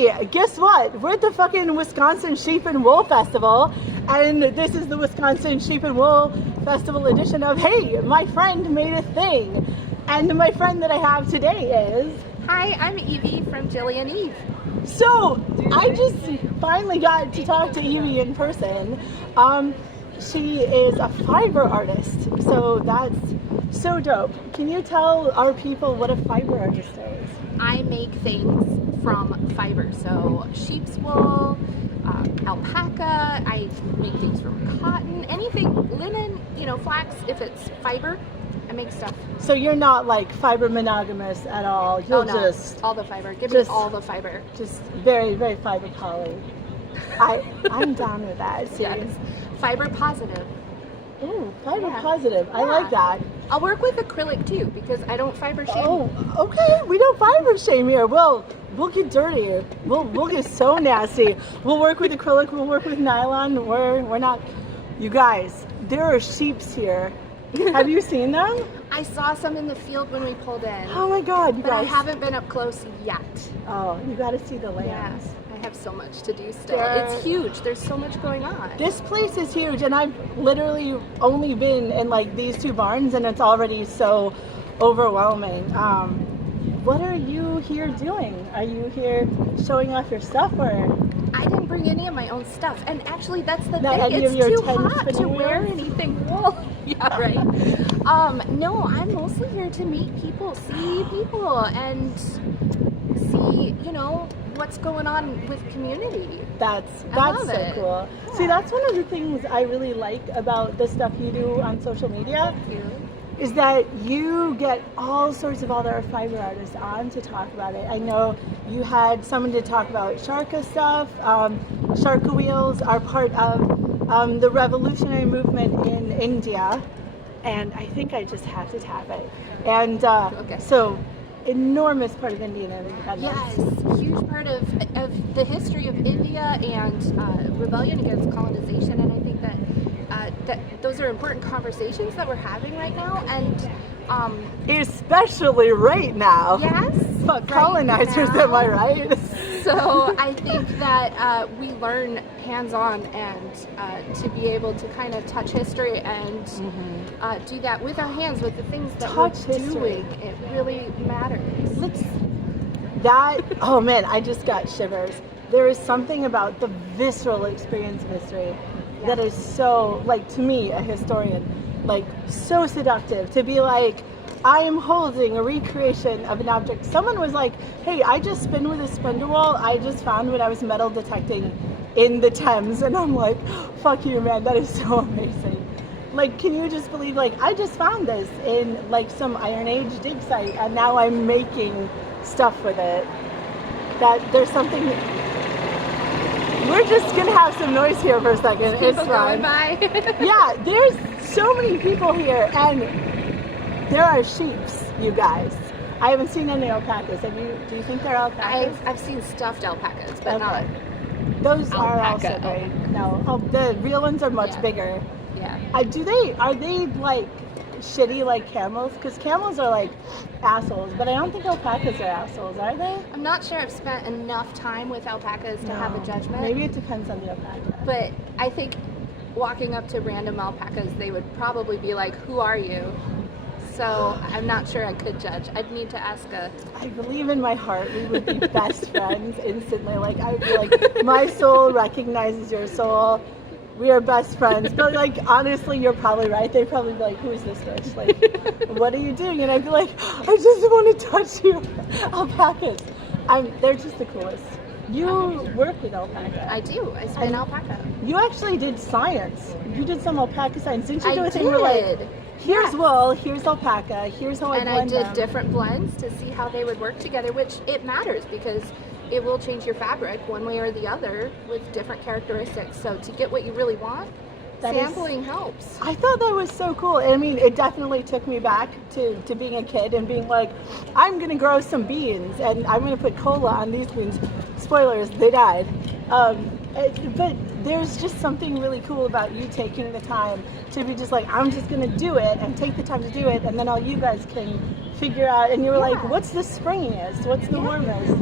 Hey, guess what? We're at the fucking Wisconsin Sheep and Wool Festival, and this is the Wisconsin Sheep and Wool Festival edition of Hey, my friend made a thing. And my friend that I have today is... Hi, I'm Evie from Jilly and Eve. So, I just finally got to talk to Evie in person. She is a fiber artist, so that's so dope. Can you tell our people what a fiber artist is? I make things from fiber, so sheep's wool, alpaca, I make things from cotton, anything, linen, flax, if it's fiber, I make stuff. So you're not like fiber monogamous at all? You'll just... all the fiber, give me all the fiber. Just very, very fiber poly. I'm down with that. See? Yes. Fiber positive. Ooh, fiber positive. I like that. I'll work with acrylic too because I don't fiber shame. Oh, okay. We don't fiber shame here. We'll get dirty. We'll get so nasty. We'll work with acrylic. We'll work with nylon. We're not. You guys, there are sheeps here. Have you seen them? I saw some in the field when we pulled in. Oh my God, you but guys. I haven't been up close yet. Oh, you got to see the lambs. Yes. I have so much to do still. It's huge. There's so much going on. This place is huge, and I've literally only been in like these two barns, and it's already so overwhelming. What are you here doing? Are you here showing off your stuff, or? I didn't bring any of my own stuff, and actually that's the Not thing. It's too hot to wheels? wear anything wool. Yeah, right. No, I'm mostly here to meet people, see people, and see, what's going on with community. That's so cool. Yeah. See, that's one of the things I really like about the stuff you do on social media. Thank you. Is that you get all sorts of other fiber artists on to talk about it. I know you had someone to talk about Sharka stuff. Sharka wheels are part of the revolutionary movement in India, and I think I just have to tap it. And so, enormous part of Indian independence. Yes, huge part of the history of India and rebellion against colonization, and I think that those are important conversations that we're having right now, and especially right now. Yes, fuck colonizers, am I right? So I think that we learn hands-on and to be able to kind of touch history and do that with our hands, with the things that we're doing. It really matters. Oh man, I just got shivers. There is something about the visceral experience of history that is so, like, to me, a historian, like, so seductive to be like, I am holding a recreation of an object. Someone was like, hey, I just spin with a spindle wall I just found when I was metal detecting in the Thames. And I'm like, fuck you, man, that is so amazing. Like, can you just believe, like, I just found this in, like, some Iron Age dig site, and now I'm making stuff with it. That there's something... We're just gonna have some noise here for a second. People it's fine. Going by. Yeah, there's so many people here, and there are sheeps, you guys. I haven't seen any alpacas. Do you think they're alpacas? I've seen stuffed alpacas, but not. Those are also alpaca. great. No, the real ones are much bigger. Yeah. Are they like shitty like camels? Because camels are like assholes, but I don't think alpacas are assholes, are they? I'm not sure I've spent enough time with alpacas to have a judgment. Maybe it depends on the alpaca. But I think walking up to random alpacas, they would probably be like, who are you? So I'm not sure I could judge. I'd need to ask I believe in my heart we would be best friends instantly. Like, I would be like, my soul recognizes your soul. We are best friends. But, like, honestly, you're probably right. They'd probably be like, who is this bitch? Like, what are you doing? And I'd be like, I just want to touch you. Alpacas. They're just the coolest. You work with alpaca. I do. I spin alpaca. You actually did science. You did some alpaca science. Didn't you do a thing where, like, here's wool, here's alpaca, here's how I blend them. And I did different blends to see how they would work together, which it matters because it will change your fabric one way or the other with different characteristics. So to get what you really want, sampling helps. I thought that was so cool. I mean, it definitely took me back to being a kid and being like, I'm going to grow some beans and I'm going to put cola on these beans. Spoilers, they died. But there's just something really cool about you taking the time to be just like, I'm just going to do it and take the time to do it, and then all you guys can figure out. And you were like, what's the springiest? What's the warmest?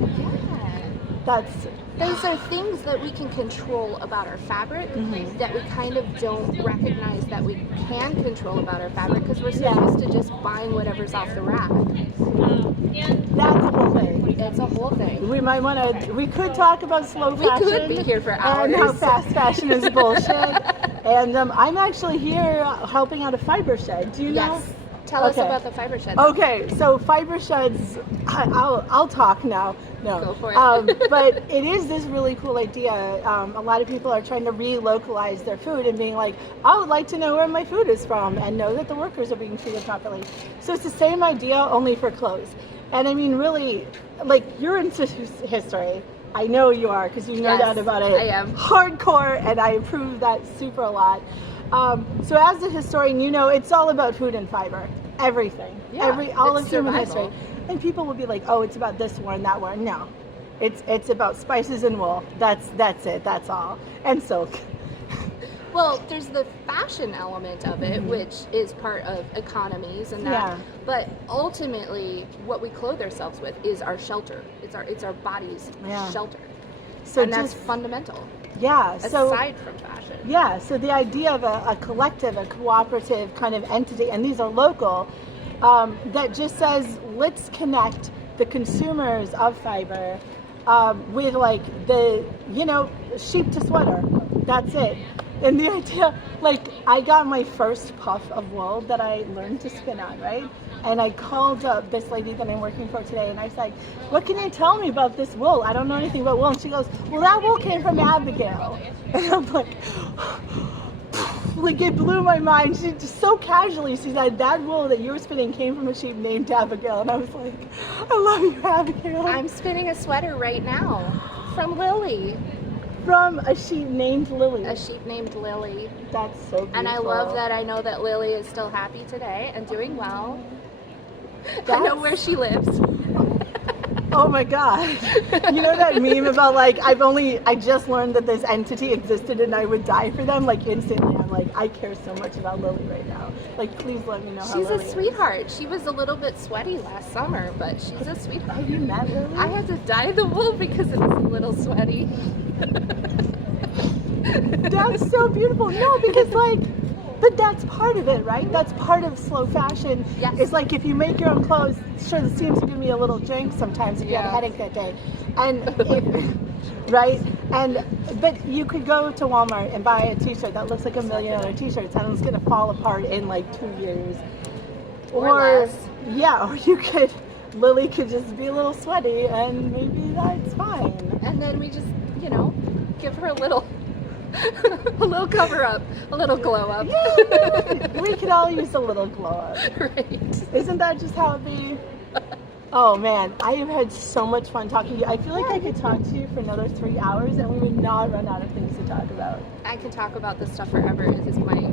Those are things that we can control about our fabric that we kind of don't recognize that we can control about our fabric because we're so used to just buying whatever's off the rack. That's a whole thing. It's a whole thing. We could talk about slow fashion. We could be here for hours. And how fast fashion is bullshit. And I'm actually here helping out a fiber shed. Do you know? Yes. Tell us about the fiber shed. Okay, so fiber sheds, I'll talk now. No. Go for it. But it is this really cool idea. A lot of people are trying to relocalize their food and being like, I would like to know where my food is from and know that the workers are being treated properly. So it's the same idea, only for clothes. And I mean, really, like, you're into history. I know you are, because you know that about it. I am. Hardcore, and I approve that super a lot. So as a historian, you know it's all about food and fiber. Everything. All of human history. And people will be like, oh, it's about this war and that war. No. It's about spices and wool. That's it. That's all. And silk. Well, there's the fashion element of it, which is part of economies and that. Yeah. But ultimately, what we clothe ourselves with is our shelter. It's our body's shelter. So and that's fundamental. Yeah. Aside from fashion. Yeah. So the idea of a collective, a cooperative kind of entity, and these are local, that just says, let's connect the consumers of fiber with like the, sheep to sweater. That's it. And the idea, like, I got my first puff of wool that I learned to spin on, right? And I called up this lady that I'm working for today, and I was like, what can you tell me about this wool? I don't know anything about wool. And she goes, well, that wool came from Abigail. And I'm like, it blew my mind. She just so casually, she said, that wool that you were spinning came from a sheep named Abigail. And I was like, I love you, Abigail. I'm spinning a sweater right now from Lily. From a sheep named Lily. A sheep named Lily. That's so beautiful. And I love that I know that Lily is still happy today and doing well. I know where she lives. Oh my god. You know that meme about like, I just learned that this entity existed and I would die for them, like instantly. I'm like, I care so much about Lily right now. Like, please let me know how She's Lily a sweetheart. She was a little bit sweaty last summer, but she's a sweetheart. Have you met Lily? I had to dye the wool because it was a little sweaty. That's so beautiful. No, because but that's part of it, right? That's part of slow fashion. Yes. It's like if you make your own clothes, sure, the seams give me a little drink sometimes if you have a headache that day. And right? But you could go to Walmart and buy a t-shirt that looks like $1 million other t-shirts and it's gonna fall apart in like 2 years. Or less. Yeah, or Lily could just be a little sweaty and maybe that's fine. And then we just, give her a little cover up, a little glow up. Yeah, we could all use a little glow up. Right. Isn't that just how it be? Oh man, I have had so much fun talking to you. I feel like I could talk to you for another 3 hours and we would not run out of things to talk about. I can talk about this stuff forever. This is my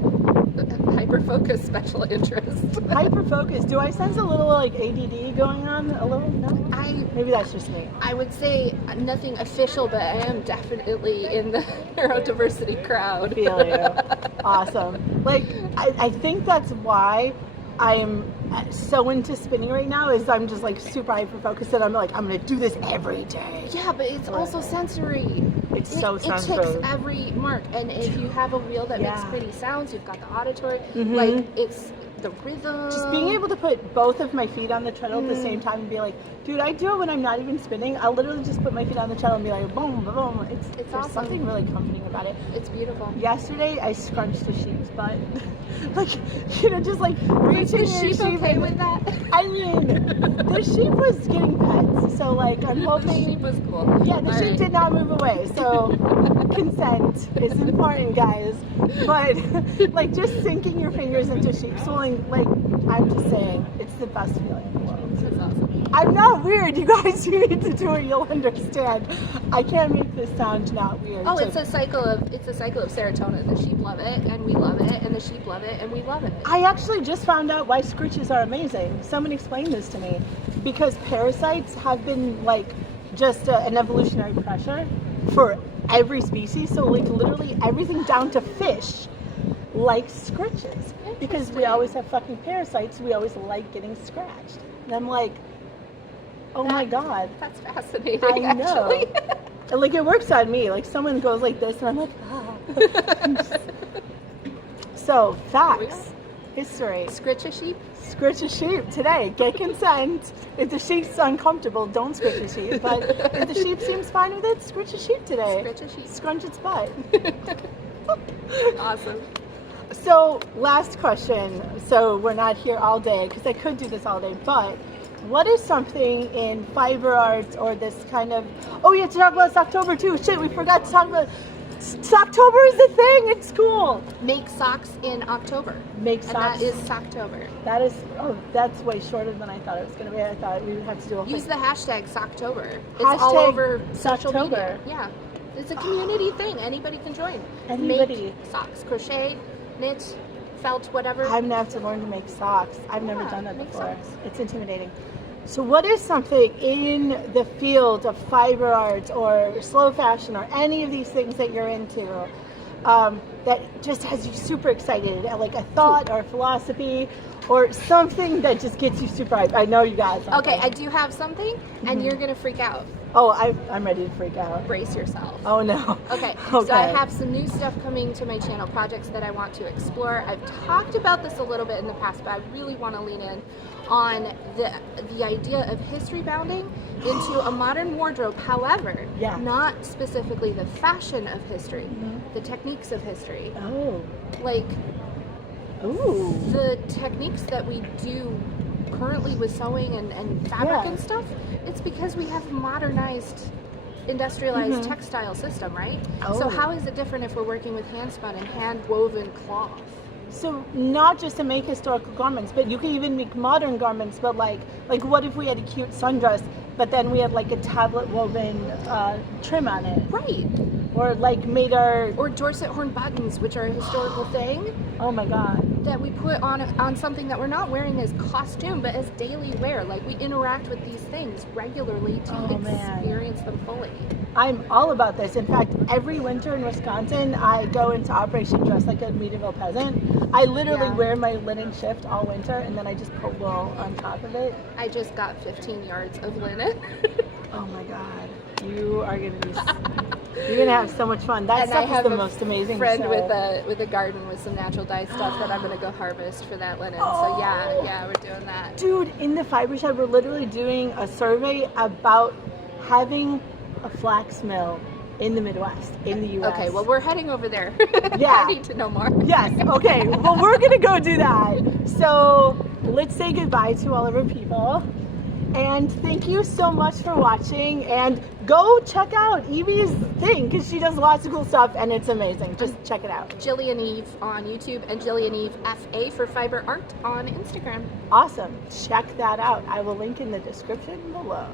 hyper-focused special interest. Hyper-focused. Do I sense a little like ADD going on? A little? No? Maybe that's just me. I would say nothing official, but I am definitely in the neurodiversity crowd. Feel you. Awesome. Like, I think that's why I'm so into spinning right now is I'm just like super hyper focused and I'm like, I'm gonna do this every day. Yeah, but it's also sensory. It's so sensory. It ticks every mark. And if you have a wheel that makes pretty sounds, you've got the auditory, like it's the rhythm. Just being able to put both of my feet on the treadle at the same time and be like, dude, I do it when I'm not even spinning. I'll literally just put my feet on the treadle and be like, boom, boom. It's awesome. Something really comforting about it. It's beautiful. Yesterday, I scrunched a sheep's butt. Like, just like reaching Is the sheep okay with that? I mean, the sheep was getting pets, so like, I'm hoping. The sheep was cool. Yeah, the sheep did not move away, so consent is important, guys. But like, just sinking your fingers into sheep's wool, like, I'm just saying, it's the best feeling in the world. That's awesome. I'm not weird, you guys. You need to do it, you'll understand. I can't make this sound not weird. Oh, it's a cycle of serotonin. The sheep love it, and we love it, and the sheep love it, and we love it. I actually just found out why scritches are amazing. Someone explained this to me. Because parasites have been like just an evolutionary pressure for every species. So like literally everything down to fish likes scritches. Because we always have fucking parasites. We always like getting scratched. And I'm like, oh my god. That's fascinating, I know. actually. And, like, it works on me. Like, someone goes like this, and I'm like, ah. So, facts. History. Scritch a sheep? Scritch a sheep today. Get consent. If the sheep's uncomfortable, don't scritch a sheep. But if the sheep seems fine with it, scritch a sheep today. Scritch a sheep. Scrunch its butt. Awesome. So, last question. So, we're not here all day, because I could do this all day, but what is something in fiber arts or this kind of... Oh, yeah, to talk about Socktober too. Shit, we forgot to talk about... Socktober is the thing in school. Make socks in October. Make socks. And that is Socktober. That is... Oh, that's way shorter than I thought it was going to be. I thought we would have to do a whole... Use the hashtag Socktober. It's Hashtag all over social Socktober. media. Yeah. It's a community thing. Anybody can join. Anybody. Make socks. Crochet, knit, felt, whatever. I'm going to have to learn to make socks. I've never done that make before. socks. It's intimidating. So what is something in the field of fiber arts or slow fashion or any of these things that you're into that just has you super excited, like a thought or a philosophy or something that just gets you super hyped? I know you got something. Okay, I do have something, and you're going to freak out. Oh, I'm ready to freak out. Brace yourself. Oh, no. Okay, so I have some new stuff coming to my channel, projects that I want to explore. I've talked about this a little bit in the past, but I really want to lean in on the idea of history bounding into a modern wardrobe. However, not specifically the fashion of history, the techniques of history. Oh. Like, ooh, the techniques that we do currently with sewing and fabric and stuff, it's because we have modernized, industrialized textile system, right? Oh. So how is it different if we're working with hand spun and hand woven cloth? So not just to make historical garments, but you can even make modern garments. But like what if we had a cute sundress, but then we had like a tablet woven trim on it, right? Or like made our Dorset horn buttons, which are a historical thing. Oh my god! That we put on something that we're not wearing as costume, but as daily wear. Like we interact with these things regularly to experience them fully. I'm all about this. In fact, every winter in Wisconsin, I go into Operation Dress Like a Medieval Peasant. I literally wear my linen shift all winter, and then I just put wool on top of it. I just got 15 yards of linen. Oh my god. You are going to be... You're going to have so much fun. That stuff is the most amazing friend stuff. with a garden with some natural dye stuff that I'm going to go harvest for that linen. So yeah, we're doing that. Dude, in the fiber shop, we're literally doing a survey about having a flax mill in the Midwest, in the U.S. Okay, well, we're heading over there. Yeah. I need to know more. Yes, okay. Well, we're going to go do that. So let's say goodbye to all of our people. And thank you so much for watching. And go check out Evie's thing, because she does lots of cool stuff, and it's amazing. Just check it out. Jillian Eve on YouTube and Jillian Eve FA for Fiber Art on Instagram. Awesome. Check that out. I will link in the description below.